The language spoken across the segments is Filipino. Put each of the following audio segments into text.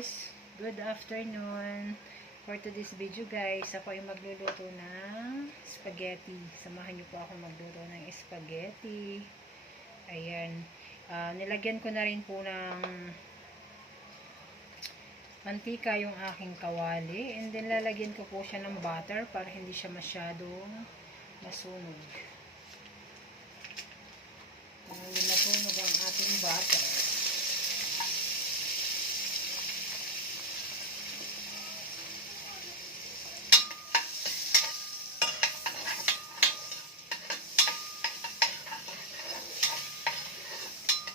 guys, good afternoon. For today's video guys, ako ay magluluto ng spaghetti. Samahan niyo po ako magluto ng spaghetti. Ayan, nilagyan ko na rin po ng mantika yung aking kawali, and then lalagyan ko po siya ng butter para hindi siya masyadong masunog. Hindi masunog ang ating butter.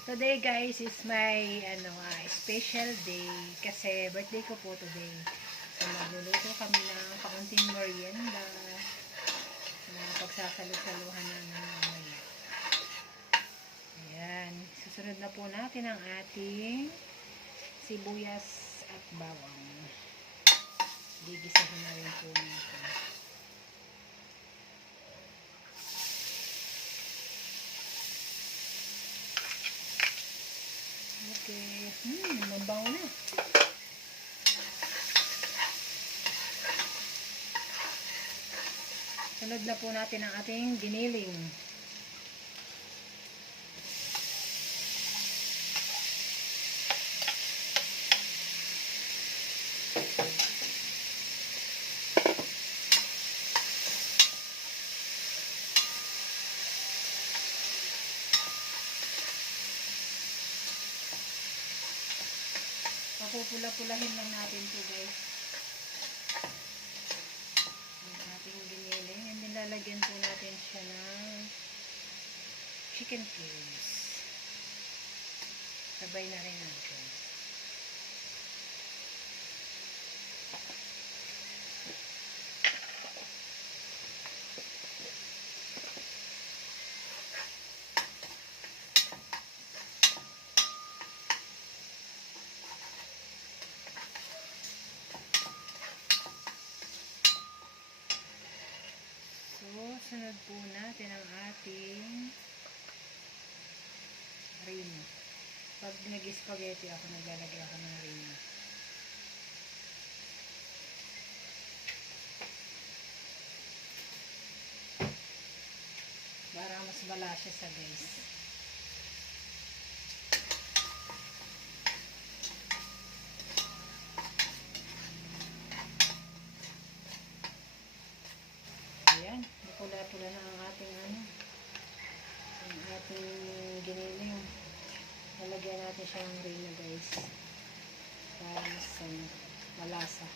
Today guys is my special day kasi birthday ko po today. So magluluto kami ng kaunting merienda na pagsasalo-saluhan na mamaya. Ayan, susunod na po natin ang ating sibuyas at bawang. Gigisahin na rin po natin. Okay. Mabango na. Sunod na po natin ang ating giniling. Papupula-pulahin lang natin ito guys. Ang ating giniling. And then lalagyan po natin siya ng chicken cubes. Sabay na rin natin. Sunod po natin ang ating rino. Pag nag-spaghetti ako, naglalagay ako ng rino. Para mas balasya sa guys. Ayan, pula-pula na ang ating ang ating giniling. Lalagyan natin siya ng rino guys para mas malasa.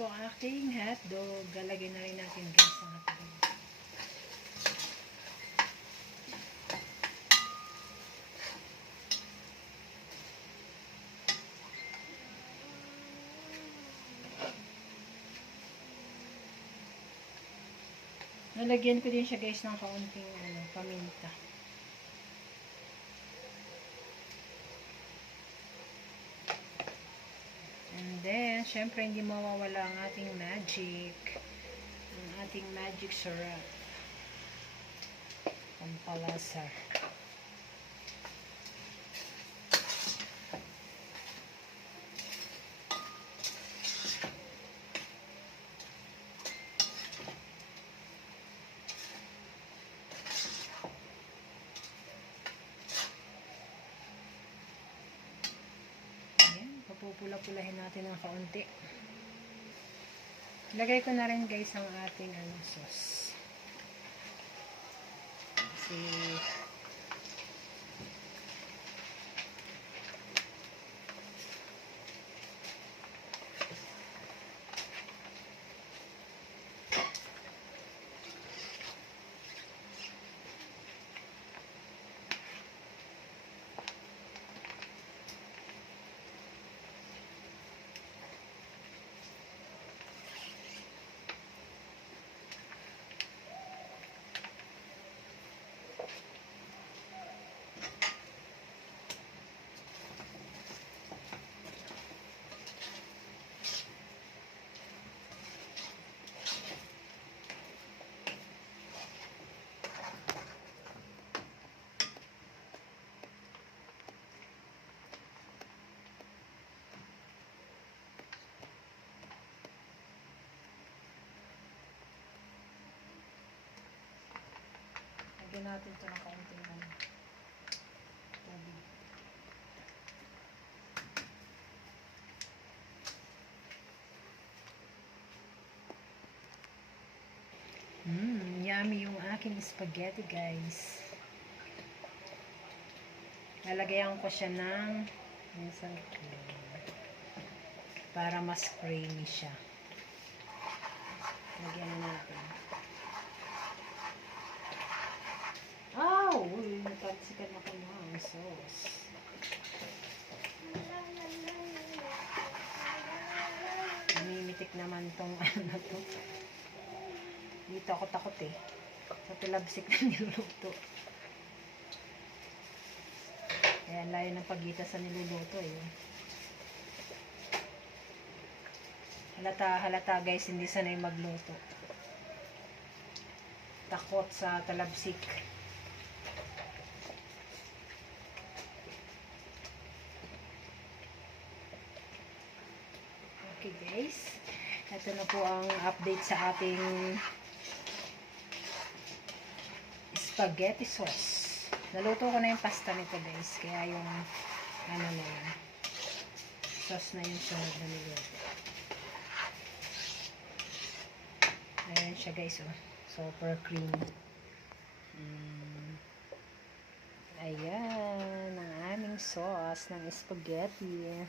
Po ang aking hotdog. Galagyan na rin natin guys ang hotdog. Nalagyan ko din siya guys ng kaunting paminta. And then, syempre hindi mawawala ang ating magic. Ang ating magic syrup. Pampalasa. pupula-pulahin natin ng kaunti. Lagay ko na rin guys ang ating sauce. Kasi lagyan natin ito ng kaunting tubig. Yummy yung aking spaghetti guys. Lalagyan ko siya ng isang para mas creamy siya. Lagyan na natin. Uy, natalsikan ako ng sauce. Namimitik naman tong to. Dito ako takot sa tilabsik na niluluto. Kaya layo ng pagita sa niluluto Halata guys, hindi sanay magluto. Takot sa talabsik. Okay guys, ito na po ang update sa ating spaghetti sauce. Naluto ko na yung pasta nito guys, kaya yung na yun, sauce na yung sunod na niluto. Ayan siya guys, super creamy. Ayan ang aming sauce ng spaghetti.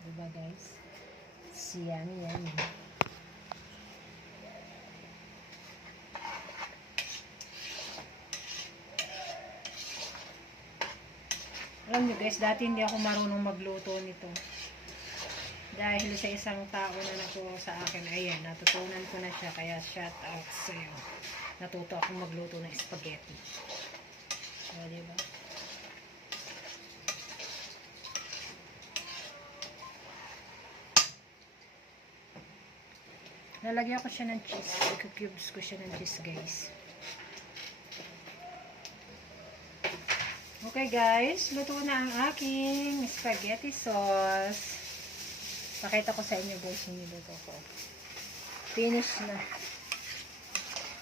Diba guys? Yummy. Alam nyo guys, dati hindi ako marunong magluto nito. Dahil sa isang tao na naturo sa akin, ayan, natutunan ko na siya. Kaya shout out sa'yo. Natuto akong magluto ng spaghetti. So, diba? Lalagyan ko siya ng cheese. I-cubes ko siya ng cheese guys. Okay guys, luto na ang aking spaghetti sauce. Pakita ko sa inyo guys yung niluto ko. Finish na.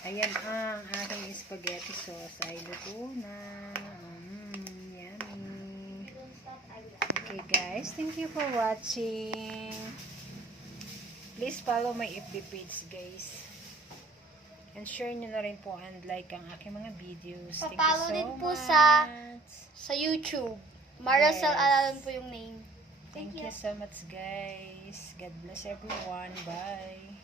Ayan ang aking spaghetti sauce. Ay luto na. Yummy. Okay guys, thank you for watching. Please follow my FB page guys. And share nyo na rin po and like ang aking mga videos. Thank you so din po much. sa YouTube. Maricel Yes. Alalan po yung name. Thank you so much guys. God bless everyone. Bye.